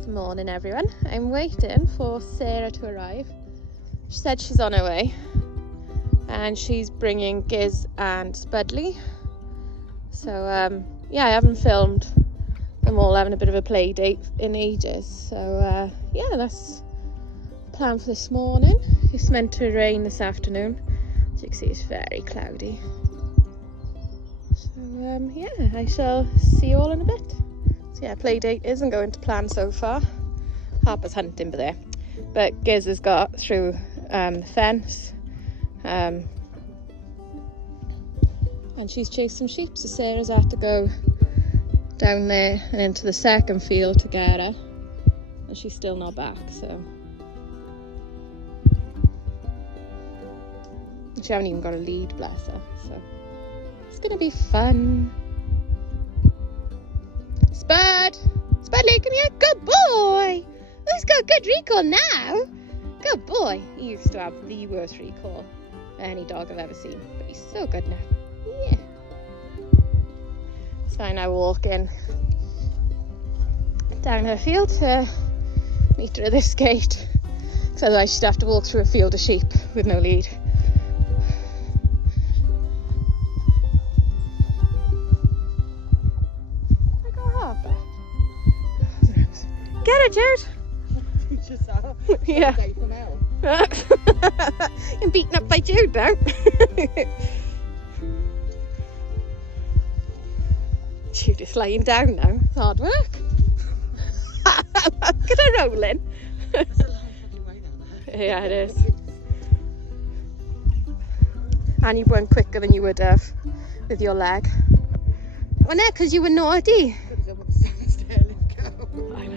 Good morning everyone. I'm waiting for Sarah to arrive. She said she's on her way and she's bringing Giz and Spudley. So yeah, I haven't filmed them all having a bit of a play date in ages. So yeah, that's the plan for this morning. It's meant to rain this afternoon. As you can see, it's very cloudy. So yeah, I shall see you all in a bit. So yeah, play date isn't going to plan so far. Harper's hunting there, but Giz has got through the fence and she's chased some sheep, so Sarah's had to go down there and into the second field to get her, and she's still not back, so she hasn't even got a lead, bless her, so it's gonna be fun. Spud! Spudley, come here, good boy! Oh, he's got good recall now. Good boy. He used to have the worst recall any dog I've ever seen, but he's so good now. Yeah. So I'm now walking down her field to meet her at this gate, because otherwise she'd have to walk through a field of sheep with no lead. I got Harper. Get her, Jude. Yeah. You're beaten up by Jude now. Jude is lying down now. It's hard work. Look at her rolling. That's a long fucking way down there. Yeah, it is. And you went quicker than you would have with your leg. Well, no, because you were naughty. I want to stand still and go. I know.